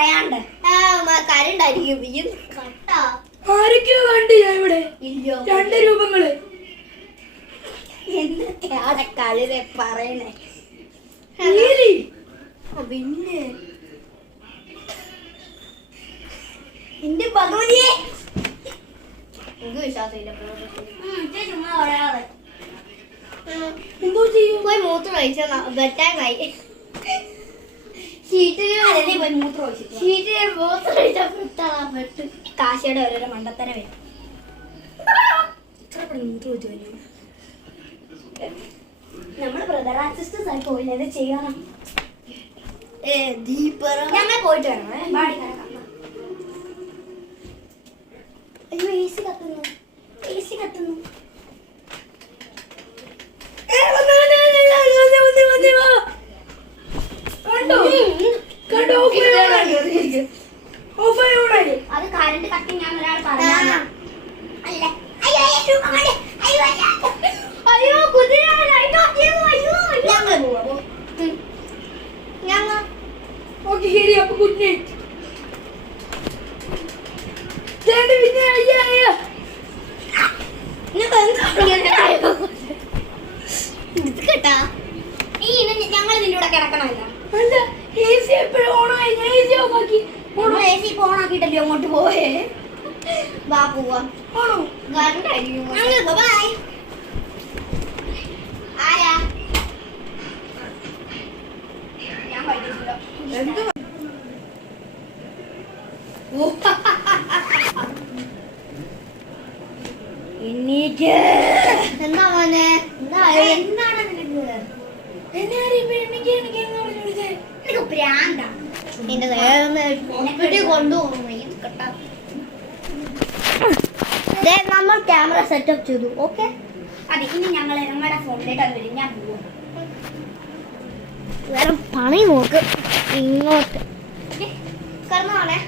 പറയാണ്ട് കരുണ്ടായിരിക്കും ആരൊക്കെയോ കണ്ട് ഞാൻ ഇവിടെ 2 രൂപങ്ങള്. എന്തൊക്കെയാണ് കഴുതെ പറയണേ? പിന്നെ എന്റെ ഭഗവതിയെ എനിക്ക് വിശ്വാസമില്ല. ചുമ്മാ പറയാതെ എന്തോ ചെയ്യും? പോയി മൂത്രം ഒഴിച്ച വെട്ടാനായി. ഷീറ്റിലെ മൂത്രം ഒഴിച്ച വെട്ട് കാശിയുടെ ഓരോരോ മണ്ടത്തരം വരും. നമ്മള് ബ്രദർ ആൻഡ് സിസ്റ്റേഴ്സ് ആയി പോയില്ല. ഇത് ചെയ്യണം. ഞങ്ങൾ പോയിട്ട് വരണേ. അയ്യോ AC കത്തുന്നു. അത് കറണ്ട് കത്തി ഞാൻ ഒരാൾ പറഞ്ഞു. അയ്യോ കുതിര ഞങ്ങൾ ഓക്കെ ശരി. അപ്പൊ ഗുഡ് നൈറ്റ്. കേട്ടാ ഞങ്ങൾ നിന്റെ കൂടെ കിടക്കണമല്ലോ. AC ഓണാക്കിട്ടല്ലോ അങ്ങോട്ട് പോയേ. വാ പോവാ. ആരാ ഞാൻ പഠിച്ചില്ല. എന്താ മോനെ? എന്താണ് നിനക്ക് പ്രാന്താ? നിന്റെ കൊണ്ടുപോകുന്നു. നമ്മൾ ക്യാമറ സെറ്റപ്പ് ചെയ്തു. ഓക്കെ അതെ. ഇനി ഞങ്ങൾ ഞങ്ങളുടെ ഫോണിലേക്ക് അത് വരും. ഞാൻ പോവാം. വേറെ പണി നോക്ക്. ഇങ്ങോട്ട് കറന്നാണേ.